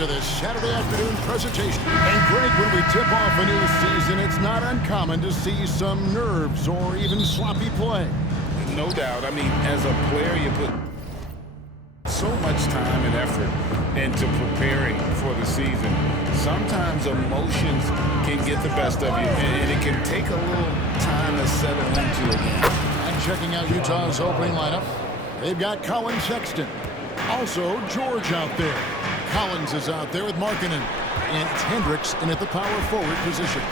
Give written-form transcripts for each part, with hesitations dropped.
of this Saturday afternoon presentation. And Greg, when we tip off a new season, it's not uncommon to see some nerves or even sloppy play. No doubt. I mean, as a player, you put so much time and effort into preparing for the season. Sometimes emotions can get the best of you, and it can take a little time to settle into again. And checking out Utah's opening lineup, they've got Colin Sexton. Also, George out there. Collins is out there with Markkanen. And it's Hendricks in at the power forward position.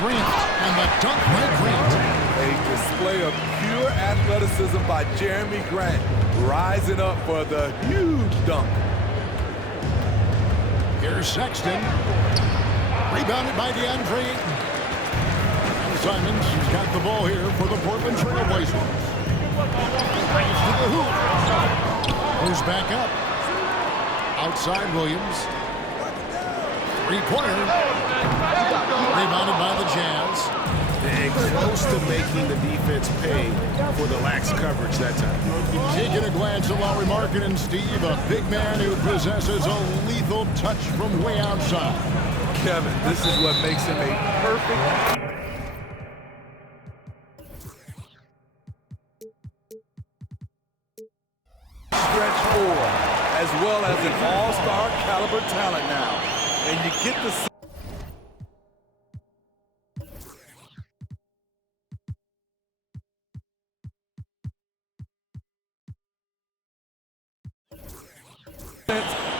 Grant, and the dunk by Grant. A display of pure athleticism by Jeremy Grant, rising up for the huge dunk. Here's Sexton. Rebounded by DeAndre Ayton. And Simons has got the ball here for the Portland Trail Blazers. Drives to the hoop. Goes back up. Outside Williams. Three-pointer. Rebounded by the Jazz. And close to making the defense pay for the lax coverage that time. Taking a glance at Lauri Markkanen, Steve, a big man who possesses a lethal touch from way outside. Kevin, this is what makes him a perfect stretch four, as well as an all-star caliber talent now. And you get the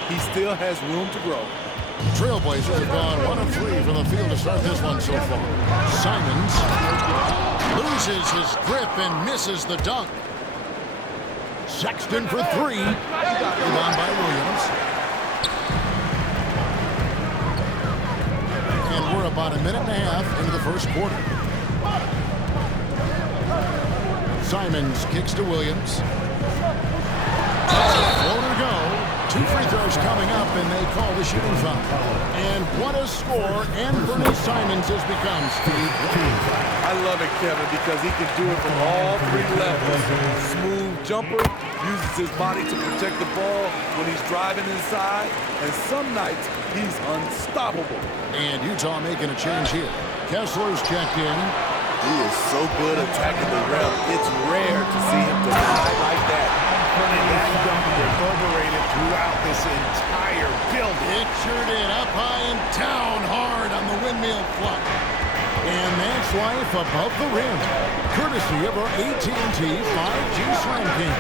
he still has room to grow. Trailblazers have gone 1 of 3 from the field to start this one so far. Simons loses his grip and misses the dunk. Sexton for 3. Rebound by Williams. And we're about a minute and a half into the first quarter. Simons kicks to Williams. Floater go. 2 free throws coming up, and they call the shooting foul. And what a score Anthony Simons has become, Steve. I love it, Kevin, because he can do it from all 3 levels. Smooth jumper, uses his body to protect the ball when he's driving inside, and some nights he's unstoppable. And Utah making a change here. Kessler's checked in. He is so good attacking the rim. It's rare to see him deny like that. And that dunk reverberated throughout this entire building. Pictured it up high and down hard on the windmill flop. And that's life above the rim, courtesy of our AT&T 5G Slam King.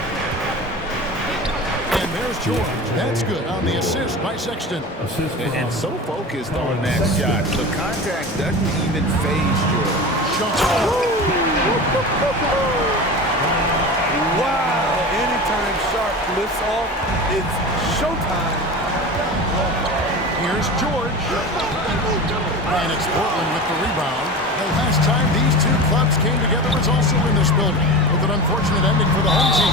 And there's George. That's good on the assist by Sexton. And so focused on that shot, the contact doesn't even faze George. Wow! Anytime Sharp lifts off, it's showtime. Here's George. And it's Portland with the rebound. The last time these 2 clubs came together was also in this building, with an unfortunate ending for the home team.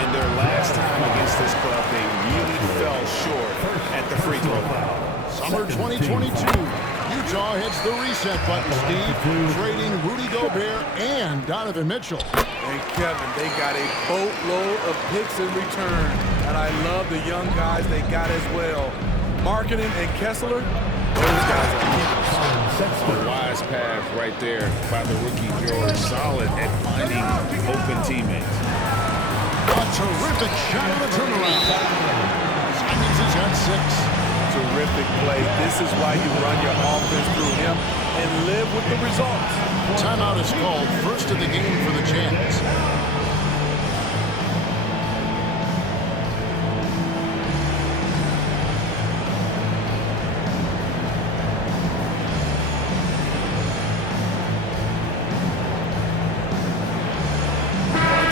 And their last time against this club, they really fell short at the free throw line. Summer 2022. Utah hits the reset button, Steve, trading Rudy Gobert and Donovan Mitchell. And Kevin, they got a boatload of picks in return. And I love the young guys they got as well. Markkanen and Kessler, those guys are keepers. A wise pass right there by the rookie George. Solid at finding open teammates. A terrific shot on the turnaround. Simons has got 6. Terrific play. This is why you run your offense through him and live with the results. Timeout is called. First of the game for the Jazz.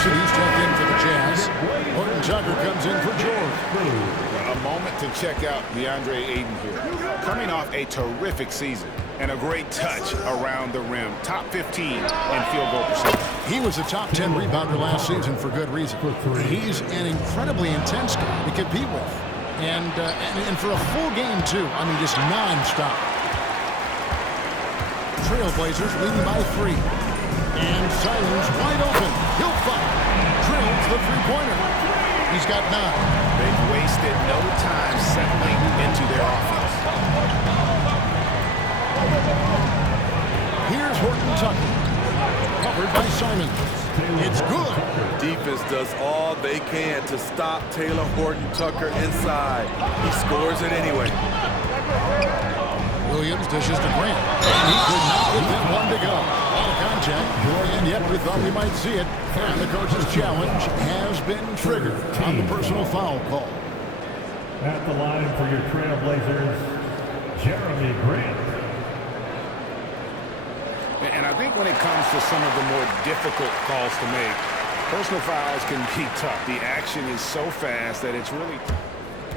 He's checked in for the Jazz. Horton Tucker comes in for George. A moment to check out DeAndre Ayton here. Coming off a terrific season and a great touch around the rim. Top 15 in field goal percentage. He was a top 10 rebounder last season for good reason. He's an incredibly intense guy to compete with. And for a full game, too. I mean, just non-stop. Trailblazers leading by 3. And Simons wide open. He'll fire. Drills the three-pointer. He's got 9. They've wasted no time settling into their offense. Simons. It's good. Defense does all they can to stop Taylor Horton-Tucker inside. He scores it anyway. Williams dishes to Grant. And he could not get that one to go. Out of contact. And yet we thought we might see it. And the coach's challenge has been triggered on the personal foul call. At the line for your Trailblazers, Jeremy Grant. And I think when it comes to some of the more difficult calls to make, personal fouls can be tough. The action is so fast that it's really...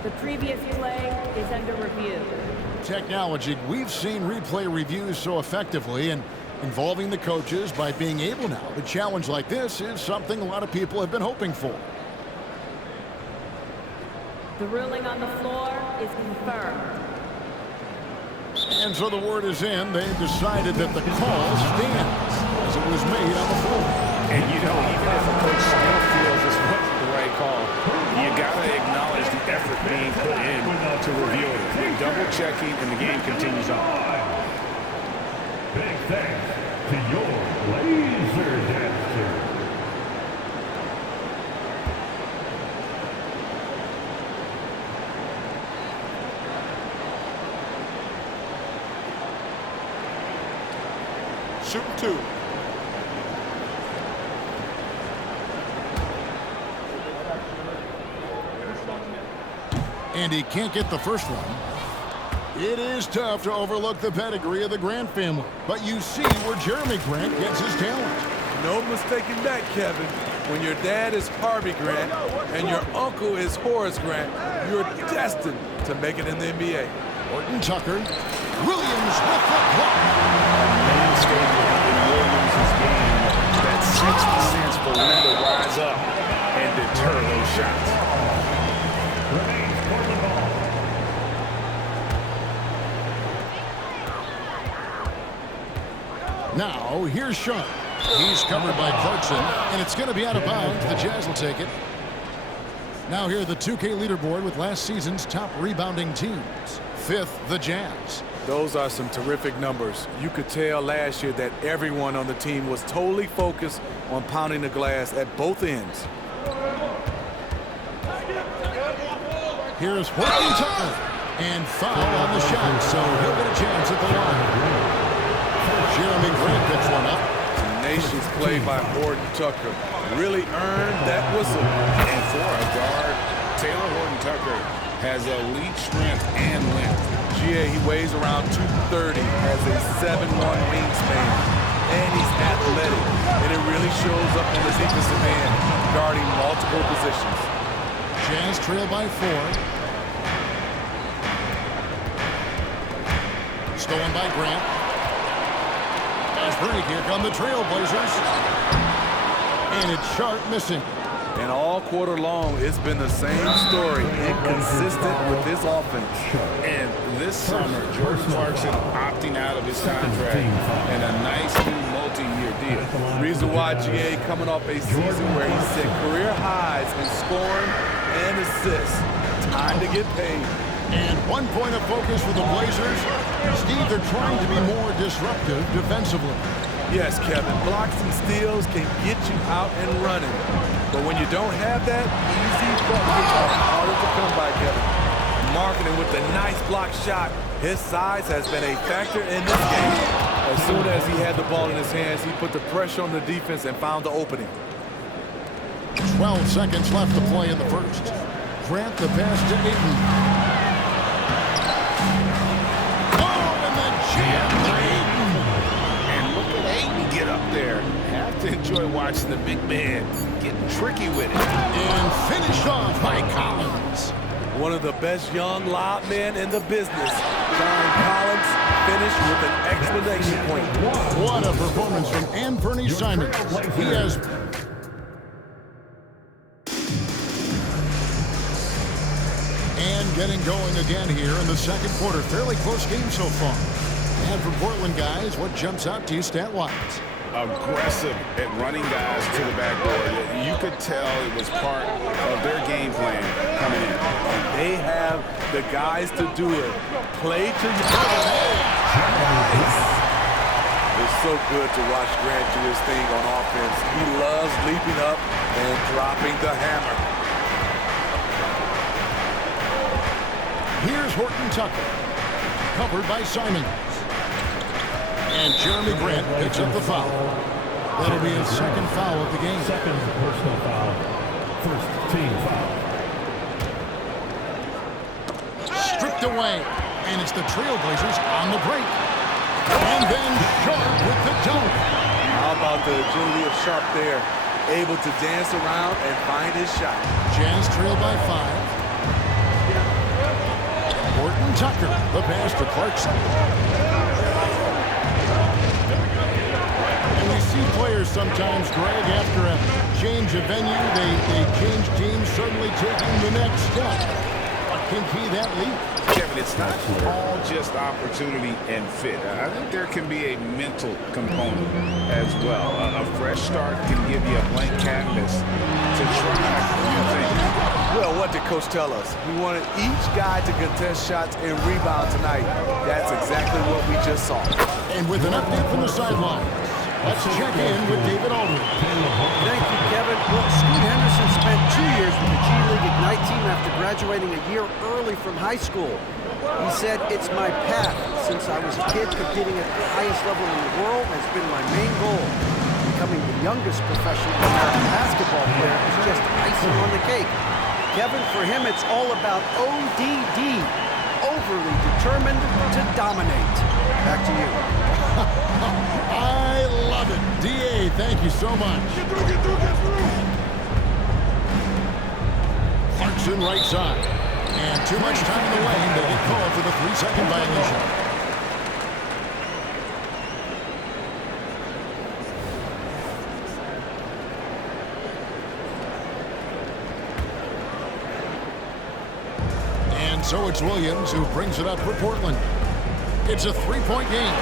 The previous play is under review. Technology, we've seen replay reviews so effectively, and involving the coaches by being able now to challenge like this is something a lot of people have been hoping for. The ruling on the floor is confirmed. And so the word is in. They've decided that the call stands as it was made on the floor. And, you know, even if a coach still feels this wasn't the right call, you got to acknowledge the effort being put in to review it. They're double-checking, and the game continues on. Big thanks to your laser dancer. Shoot two. And he can't get the first one. It is tough to overlook the pedigree of the Grant family. But you see where Jeremy Grant gets his talent. No mistaking that, Kevin. When your dad is Harvey Grant and your uncle is Horace Grant, you're destined to make it in the NBA. Horton-Tucker. Williams with the block. Mainstay in Williams' game. That 60 cents for him to rise up and deter those shots. Now, here's Sharp. He's covered by Clarkson, and it's going to be out of bounds. The Jazz will take it. Now here, the 2K leaderboard with last season's top rebounding teams. Fifth, the Jazz. Those are some terrific numbers. You could tell last year that everyone on the team was totally focused on pounding the glass at both ends. Here's Horton-Tucker. And foul on the shot, so he'll get a chance at the line. Jeremy Grant picks one up. Tenacious play by Horton-Tucker. Really earned that whistle. And for a guard, Taylor Horton-Tucker has elite strength and length. GA, he weighs around 230, has a 7'1" wingspan, and he's athletic. And it really shows up in his defensive end, guarding multiple positions. Jazz trail by 4. Stolen by Grant. Fast break. Here come the Trailblazers. And it's Sharp missing. And all quarter long, it's been the same story, inconsistent with this offense. And this summer, Jordan Clarkson opting out of his contract and a nice new multi-year deal. Reason why GA coming off a season where he set career highs in scoring and assists. Time to get paid. And 1 point of focus for the Blazers. Steve, they're trying to be more disruptive defensively. Yes, Kevin, blocks and steals can get you out and running. But when you don't have that, easy buckets are harder to come by, Kevin. Marketing with the nice block shot. His size has been a factor in this game. As soon as he had the ball in his hands, he put the pressure on the defense and found the opening. 12 seconds left to play in the first. Grant the pass to Ayton. Oh, and the jam to Ayton. And look at Ayton get up there. Have to enjoy watching the big man getting tricky with it. And finished off by Collins. One of the best young lob men in the business. John Collins finished with an exclamation point. What a performance from Anthony Simons. He has... And getting going again here in the second quarter. Fairly close game so far. And for Portland guys, what jumps out to you stat-wise? Aggressive at running guys to the backboard. You could tell it was part of their game plan coming in. They have the guys to do it. Play to your nice. It's so good to watch Grant do his thing on offense. He loves leaping up and dropping the hammer. Here's Horton Tucker, covered by Simons. And Jeremy Grant picks up the foul. That'll be his second foul of the game. Second personal foul. First team foul. Stripped away. And it's the Trailblazers on the break. And then Sharp with the dunk. How about the agility of Sharp there? Able to dance around and find his shot. Jazz trail by 5. Horton Tucker, the pass to Clarkson. And we see players sometimes, Greg, after a change of venue, they change teams, suddenly taking the next step. What can key that leap? Kevin, it's not all just opportunity and fit. I think there can be a mental component as well. A fresh start can give you a blank canvas to try new things. Well, what did Coach tell us? We wanted each guy to contest shots and rebound tonight. That's exactly what we just saw. And with an update from the sideline, let's check in with David Aldridge. Thank you, Kevin. Well, Scoot Henderson spent 2 years with the G League Ignite team after graduating a year early from high school. He said, "It's my path. Since I was a kid, competing at the highest level in the world has been my main goal. Becoming the youngest professional American basketball player is just icing on the cake." Kevin, for him, it's all about ODD, overly determined to dominate. Back to you. I love it. D.A., thank you so much. Get through. Clarkson right side. And too much time in the lane. They get called for the 3-second violation. And so it's Williams who brings it up for Portland. It's a 3-point game.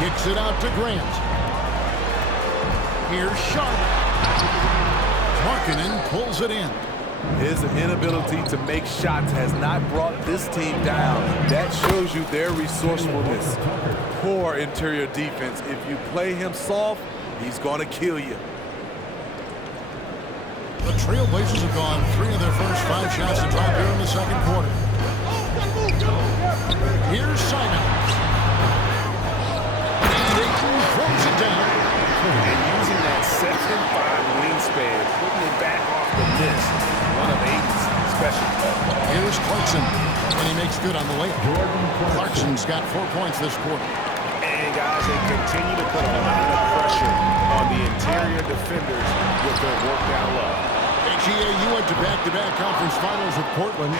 Kicks it out to Grant. Here's Sharp. Markkanen pulls it in. His inability to make shots has not brought this team down. That shows you their resourcefulness. Poor interior defense. If you play him soft, he's going to kill you. The Trailblazers have gone 3 of their first 5 shots to drop here in the second quarter. Here's Simons. And Ayton throws it down. And using that 7'5" wingspan, putting it back off the list. One of Ayton's special. Here's Clarkson, and he makes good on the layup. Clarkson's got 4 points this quarter. And guys, they continue to put a lot of pressure on the interior defenders with their work down low. HEA, you went to back-to-back conference finals with Portland.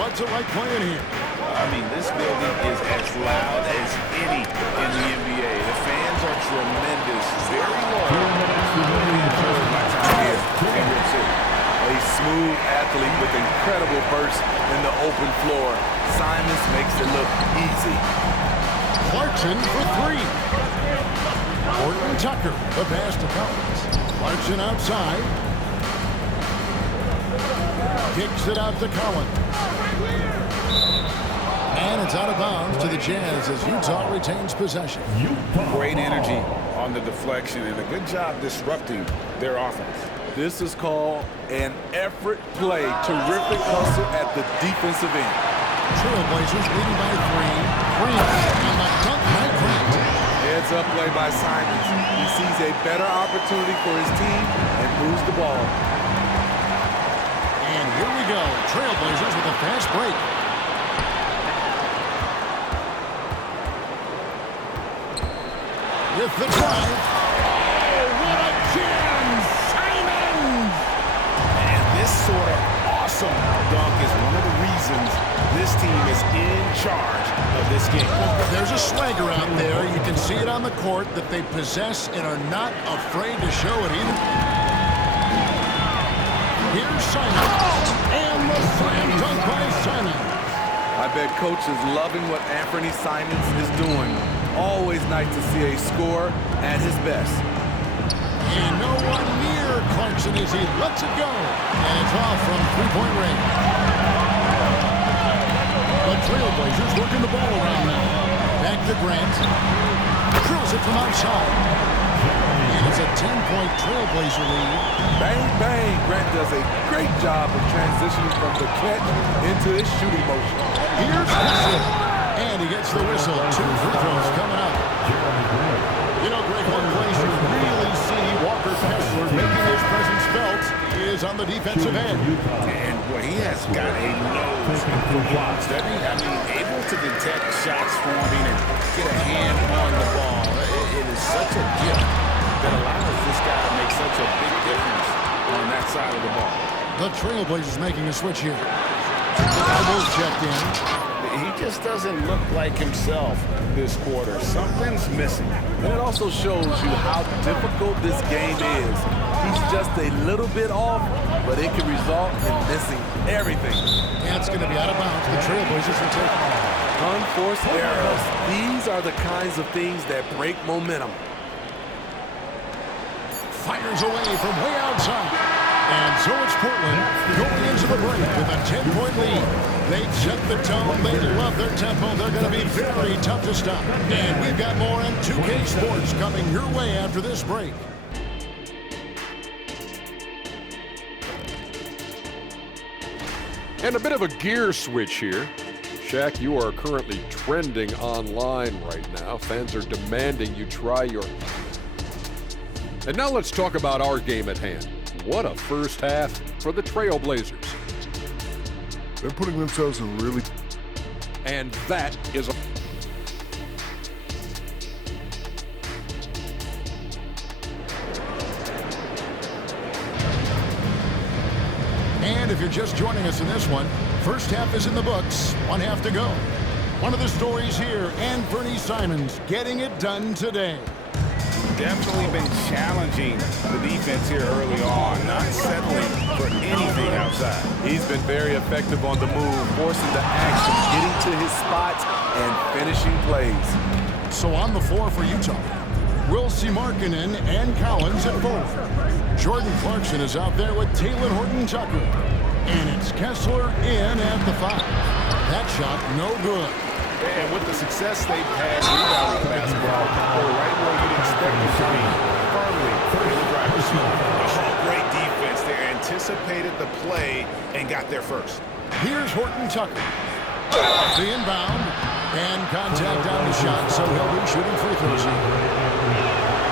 What's it like playing here? I mean, this building is as loud as any in the NBA. The fans are tremendous, very loyal. Really enjoyed my time here in Rip City. A smooth athlete with incredible burst in the open floor. Simons makes it look easy. Clarkson for 3. Horton Tucker, the pass to Collins. Clarkson outside. Kicks it out to Collins. And it's out of bounds to the Jazz as Utah retains possession. Great energy on the deflection and a good job disrupting their offense. This is called an effort play. Terrific hustle at the defensive end. Trailblazers leading by 3. Grant and the dunk by Grant. Heads up play by Simons. He sees a better opportunity for his team and moves the ball. And here we go. Trailblazers with a fast break. With the drive. Oh, what a jam! Simons! And this sort of awesome dunk is one of the reasons this team is in charge of this game. There's a swagger out there. You can see it on the court that they possess and are not afraid to show it either. Here's Simons. And the slam dunk by Simons. I bet Coach is loving what Anthony Simons is doing. Always nice to see a scorer at his best. And no one near Clarkson as he lets it go. And it's off from 3-point range. The Trailblazers working the ball around now. Back to Grant. Drills it from outside. And it's a 10-point Trailblazer lead. Bang, bang. Grant does a great job of transitioning from the catch into his shooting motion. Here's Kessler. And he gets the whistle. 2 free throws coming up. You know, Greg, one place you really see Walker Kessler making his presence felt is on the defensive end. And boy, he has got a nose for blocks, doesn't he? I mean, able to detect shots forming and get a hand on the ball. It is such a gift that allows this guy to make such a big difference on that side of the ball. The Trailblazers making a switch here. The Bulls checked in. He just doesn't look like himself this quarter. Something's missing. And it also shows you how difficult this game is. He's just a little bit off, but it can result in missing everything. And it's going to be out of bounds. The Trailblazers will take it. Unforced errors. These are the kinds of things that break momentum. Fires away from way outside. And so it's Portland going into the break with a 10-point lead. They've set the tone. They love their tempo. They're going to be very tough to stop. And we've got more on 2K Sports coming your way after this break. And a bit of a gear switch here. Shaq, you are currently trending online right now. Fans are demanding you try your... And now let's talk about our game at hand. What a first half for the Trailblazers. They're putting themselves in really... And that is a... And if you're just joining us in this one, first half is in the books, 1 half to go. One of the stories here, and Bernie Simons getting it done today. Definitely been challenging the defense here early on, not settling for anything outside. He's been very effective on the move, forcing the action, getting to his spots, and finishing plays. So on the floor for Utah, Wilsey Markkanen and Collins at 4. Jordan Clarkson is out there with Taylor Horton-Tucker. And it's Kessler in at the 5. That shot no good. And with the success they've had rebounding basketball, they're right where you'd expect them to be, firmly in the driver's seat. Oh, great defense there. Anticipated the play and got there first. Here's Horton-Tucker. Off the inbound. And contact on the shot, so he'll be shooting free throws here.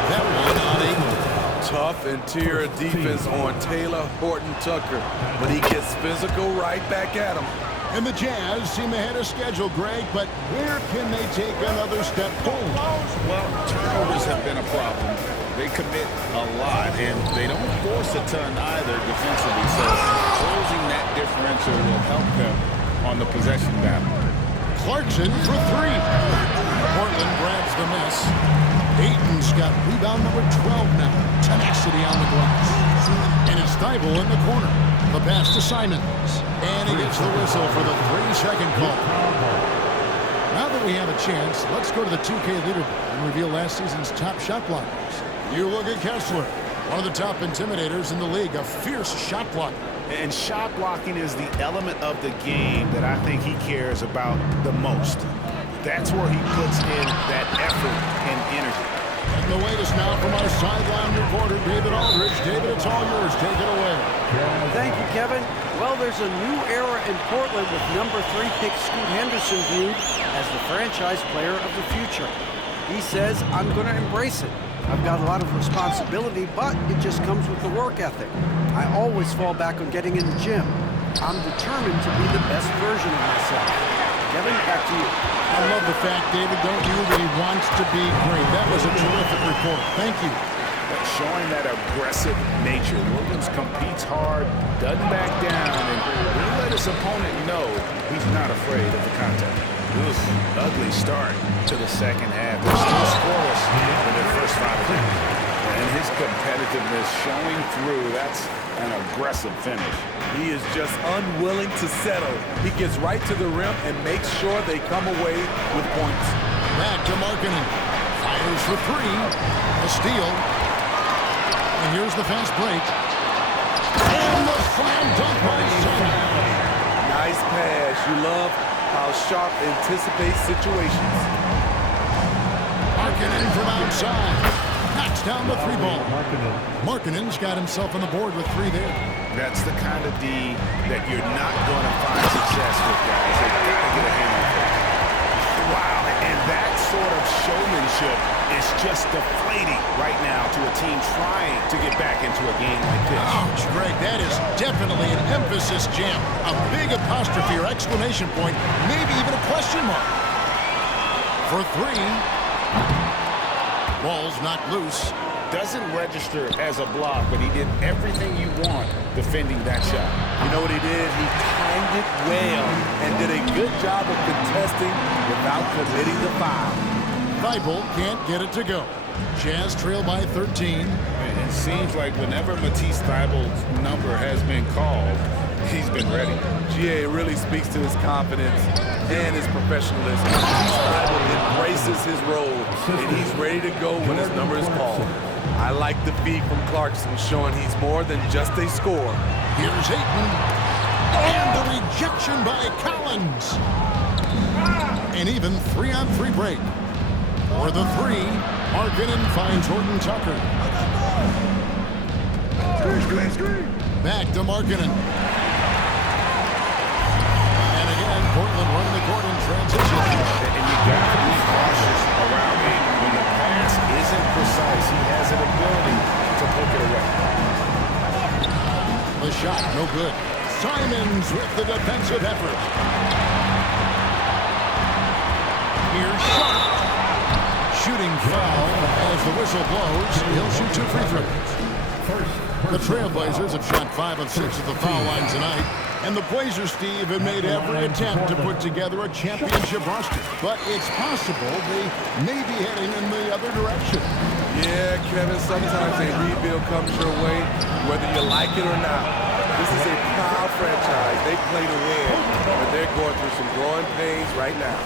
That one on Eagle. Tough interior defense on Taylor Horton-Tucker, but he gets physical right back at him. And the Jazz seem ahead of schedule, Greg, but where can they take another step forward? Well, turnovers have been a problem. They commit a lot, and they don't force a ton either defensively, so closing that differential will help them on the possession battle. Clarkson for 3. Portland grabs the miss. Ayton's got rebound number 12 now. Tenacity on the glass. And it's Thibault in the corner. The pass to Simons. And he gets the whistle for the 3-second call. Now that we have a chance, let's go to the 2K leaderboard and reveal last season's top shot blockers. You look at Kessler, one of the top intimidators in the league, a fierce shot blocker. And shot blocking is the element of the game that I think he cares about the most. That's where he puts in that effort and energy. And the latest now from our sideline reporter, David Aldridge. David, it's all yours. Take it away. Thank you, Kevin. Well, there's a new era in Portland with number 3 pick Scoot Henderson viewed as the franchise player of the future. He says, I'm going to embrace it. I've got a lot of responsibility, but it just comes with the work ethic. I always fall back on getting in the gym. I'm determined to be the best version of myself. Kevin, back to you. I love the fact, David, don't you, that he wants to be great. That was a terrific report. Thank you. Showing that aggressive nature. Williams competes hard, doesn't back down, and will let his opponent know he's not afraid of the contact. Oof, ugly start to the second half. They're still scoreless in their first 5 games. And his competitiveness showing through. That's an aggressive finish. He is just unwilling to settle. He gets right to the rim and makes sure they come away with points. Back to Markkanen. Fires for 3. A steal. And here's the fast break. And the slam dunk by Simons. Nice pass. You love how Sharp anticipates situations. Markkanen from outside. Knocks down the three ball. Markkanen's got himself on the board with 3 there. That's the kind of D that you're not going to find success with, guys. They've got to get a handle on it. Wow, and that sort of showmanship is just deflating right now to a team trying to get back into a game like this. Ouch, Greg, that is definitely an emphasis jam. A big apostrophe or exclamation point, maybe even a question mark. For 3. Ball's not loose. Doesn't register as a block, but he did everything you want defending that shot. You know what he did? He timed it well and did a good job of contesting without committing the foul. Thibault can't get it to go. Jazz trail by 13. It seems like whenever Matisse Thibault's number has been called, he's been ready. GA really speaks to his confidence and his professionalism. Matisse Thybulle embraces his role, and he's ready to go when his number is called. I like the feed from Clarkson, showing he's more than just a scorer. Here's Ayton. And the rejection by Collins. An even 3-on-3 break. For the 3, Markkanen finds Horton Tucker. Back to Markkanen. And again, Portland running the court in transition. And you got to be cautious around him. When the pass isn't precise, he has an ability to poke it away. The shot, no good. Simons with the defensive effort. Here's Sharp. Shooting foul as the whistle blows. He'll shoot 2 free throws. The Trailblazers have shot 5 of 6 at the foul line tonight. And the Blazers, Steve, have made every attempt to put together a championship roster. But it's possible they may be heading in the other direction. Yeah, Kevin, sometimes a rebuild comes your way, whether you like it or not. This is a proud franchise. They play to win, but they're going through some growing pains right now.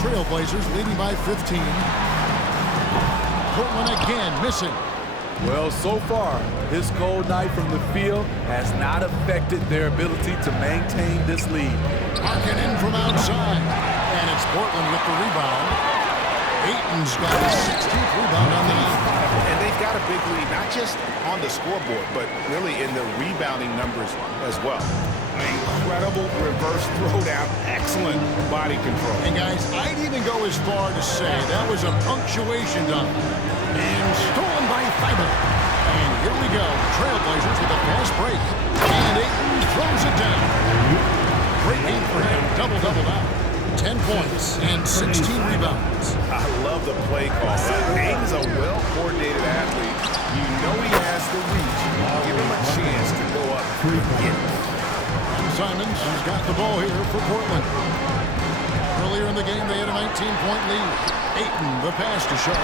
Trailblazers leading by 15. Portland again missing. Well, so far, his cold night from the field has not affected their ability to maintain this lead. Markkanen from outside. And it's Portland with the rebound. Ayton's got his 16th rebound on the night. And they've got a big lead, not just on the scoreboard, but really in the rebounding numbers as well. Incredible reverse throwdown, excellent body control. And guys, I'd even go as far to say that was a punctuation dunk. And stolen by Thibault. And here we go, Trailblazers with a fast break. And Ayton throws it down. Great game for him, double-double now. 10 points and 16 rebounds. I love the play call. Ayton's a well-coordinated athlete. You know he has the reach. Give him a chance to go up and get it. Simons has got the ball here for Portland. Earlier in the game, they had a 19-point lead. Ayton, the pass to Sharp.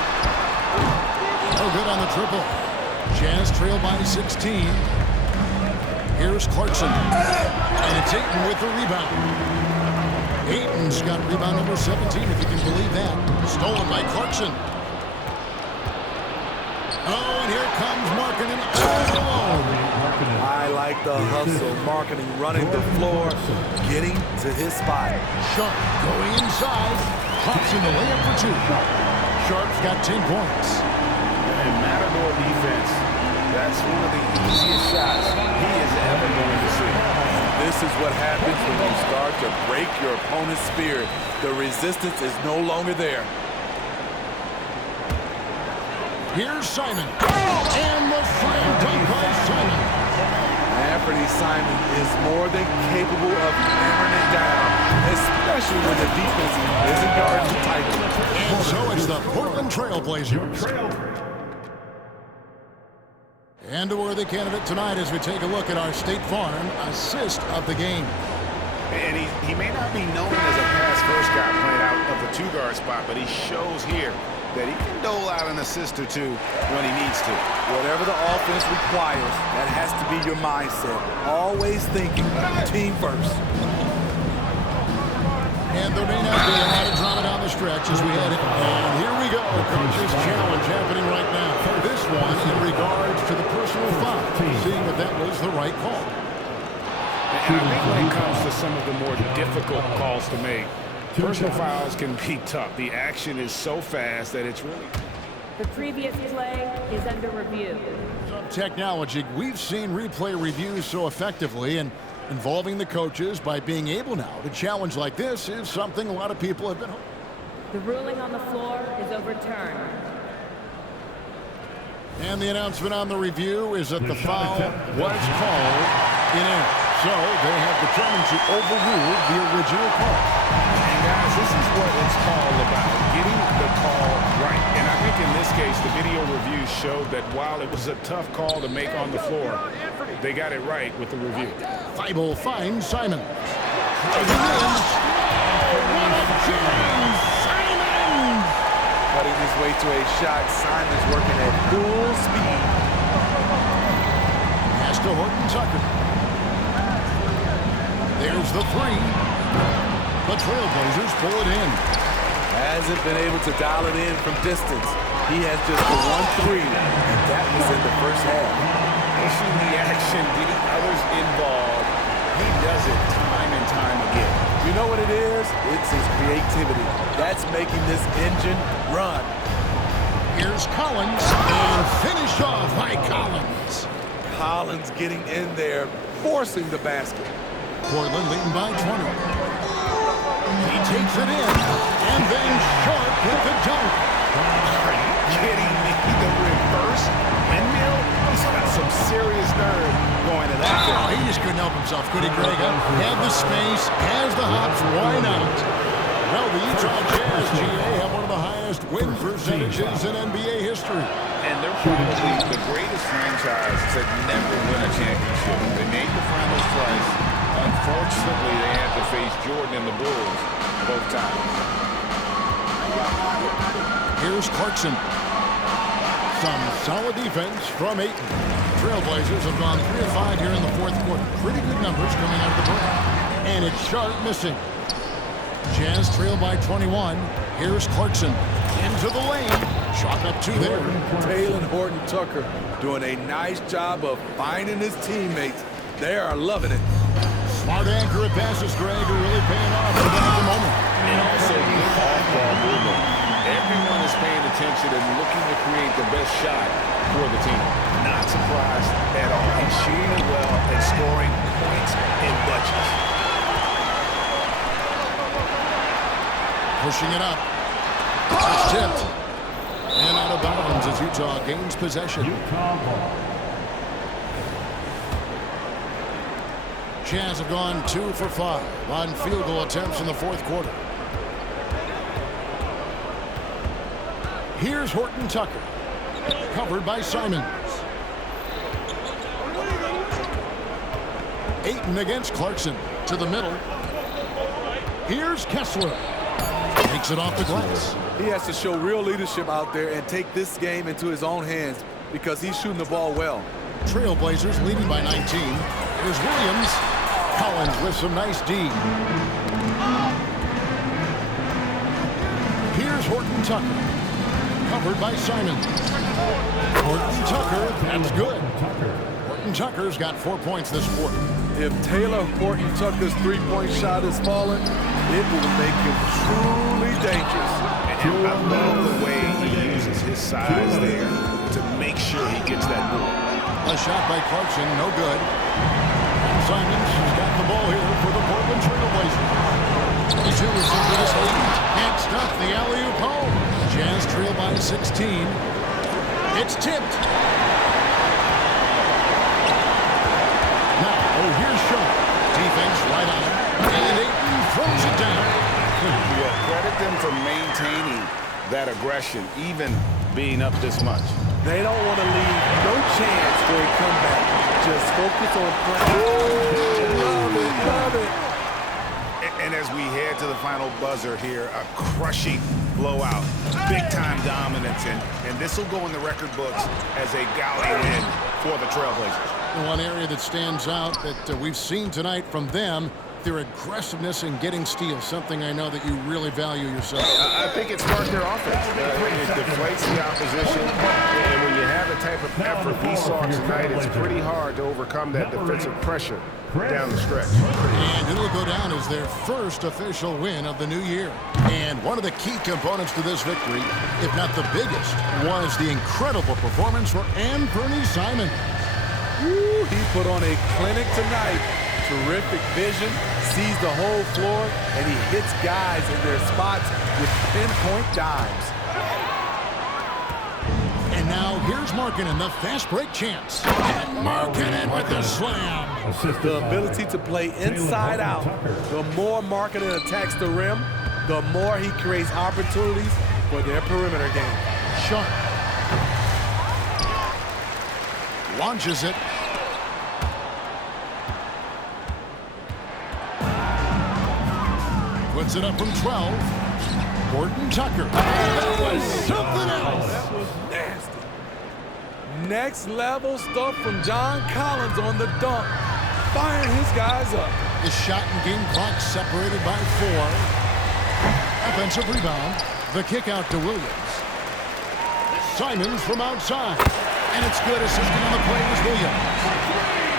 No good on the triple. Jazz trail by 16. Here's Clarkson. And it's Ayton with the rebound. Ayton's got rebound number 17, if you can believe that. Stolen by Clarkson. Oh, and here comes Markkanen all alone. I like the hustle. Markkanen running the floor, getting to his spot. Sharp going inside. Pops in the layup for 2. Sharp's got 10 points. And Matador defense, that's one of the easiest shots he is ever going to see. This is what happens when you start to break your opponent's spirit. The resistance is no longer there. Here's Simon. And the slam dunk by Simon. Anthony Simon is more than capable of hammering it down, especially when the defense isn't guarding tightly. And so it's the Portland Trailblazers. And a worthy candidate tonight as we take a look at our State Farm assist of the game. And he may not be known as a pass-first guy playing out of the 2-guard spot, but he shows here that he can dole out an assist or 2 when he needs to. Whatever the offense requires, that has to be your mindset. Always thinking team first. And there may not be a lot of drama down the stretch as we head in. And here we go. Coach's challenge happening right now. This one in regards to the personal foul. Seeing if that was the right call. And I think when it comes to some of the more difficult calls to make, personal fouls can be tough. The action is so fast that it's really... The previous play is under review. Technology, we've seen replay reviews so effectively, and involving the coaches by being able now to challenge like this is something a lot of people have been hoping. The ruling on the floor is overturned. And the announcement on the review is that the foul was called in error. So they have determined to overrule the original call. And guys, this is what it's all about, getting the call right. And I think in this case, the video review showed that while it was a tough call to make on the floor, they got it right with the review. Thibault finds Simon. Cutting his way to a shot. Simon's working at full speed. Pass to Horton Tucker. There's the three. The Trailblazers pull it in. Hasn't been able to dial it in from distance. He has just the 1-3, and that was in the first half. Pushing the action, getting others involved. He does it time and time again. You know what it is? It's his creativity. That's making this engine run. Here's Collins, and finished off by Collins. Collins getting in there, forcing the basket. Portland leading by 20. He takes it in, and then Sharp with the dunk. Are you kidding me? The reverse windmill? He's got some serious nerve going to that. Oh, he just couldn't help himself, could he, Greg? Had the space, has the hops, why not? Well, the Utah Jazz, GA, have one of the highest win percentages in NBA history. And they're probably the greatest franchise to never win a championship. They made the finals twice. Unfortunately, they had to face Jordan and the Bulls both times. Here's Clarkson. Some solid defense from Ayton. Trailblazers have gone 3 of 5 here in the fourth quarter. Pretty good numbers coming out of the break. And it's Sharp missing. Jazz trail by 21. Here's Clarkson into the lane. Shot up 2 there. Taylor Horton Tucker doing a nice job of finding his teammates. They are loving it. Smart accurate passes, Greg, are really paying off at the moment. And also good off-ball movement. Everyone is paying attention and looking to create the best shot for the team. Not surprised at all. He's shooting it well and scoring points in bunches. Pushing it up. It's tipped. And out of bounds as Utah gains possession. Jazz have gone 2 for 5 on field goal attempts in the fourth quarter. Here's Horton Tucker. Covered by Simons. Ayton against Clarkson. To the middle. Here's Kessler. Takes it off the glass. He has to show real leadership out there and take this game into his own hands because he's shooting the ball well. Trailblazers leading by 19. Here's Williams. Collins with some nice D. Here's Horton Tucker. Covered by Simons. Horton Tucker, that's good. Horton Tucker's got 4 points this quarter. If Taylor Horton Tucker's three-point shot is falling, it will make him truly dangerous. And I love the way he uses his size there to make sure he gets that ball. A shot by Clarkson, no good. And Simons has got the ball here for the Portland Trailblazers. 22 is into this lead. Can't stop the alley-oop home. Jazz trail by 16. It's tipped. Now, here's Sharp. Defense right on it. And Ayton throws it down. Yeah, credit them for maintaining that aggression, even being up this much. They don't want to leave no chance for a comeback. Just focus on playing. Love it, love it. And as we head to the final buzzer here, a crushing blowout, big-time dominance, and this will go in the record books as a gaudy win for the Trailblazers. One area that stands out that we've seen tonight from them, their aggressiveness in getting steals, something I know that you really value yourself. I think it sparked their offense. It deflates the opposition, and when you have the type of effort we saw tonight, it's pretty hard to overcome that defensive pressure down the stretch. And it'll go down as their first official win of the new year. And one of the key components to this victory, if not the biggest, was the incredible performance for Anthony Simons. Woo, he put on a clinic tonight. Terrific vision, sees the whole floor, and he hits guys in their spots with pinpoint dimes. And now here's Markkanen, the fast break chance. And Markkanen with the slam. The ability to play inside out. The more Markkanen attacks the rim, the more he creates opportunities for their perimeter game. Sharp launches it. Puts it up from 12. Horton Tucker. That was something else. That was nasty. Next level stuff from John Collins on the dunk. Firing his guys up. The shot and game clock separated by 4. Offensive rebound. The kick out to Williams. Simons from outside. And it's good. Assisting on the play was Williams.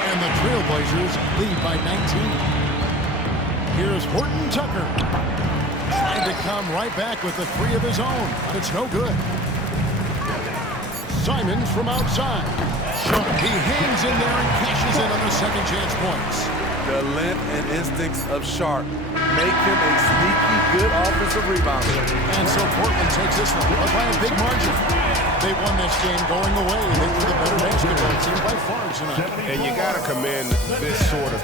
And the Trailblazers lead by 19. Here's Horton Tucker. Trying to come right back with the 3 of his own, but it's no good. Simons from outside. Sharp. He hangs in there and cashes in on the second chance points. The length and instincts of Sharp make him a sneaky good offensive rebounder. And so Portland takes this one, but by a big margin. They won this game going away. They were the better basketball team by far tonight. And you got to commend this sort of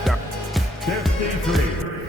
53.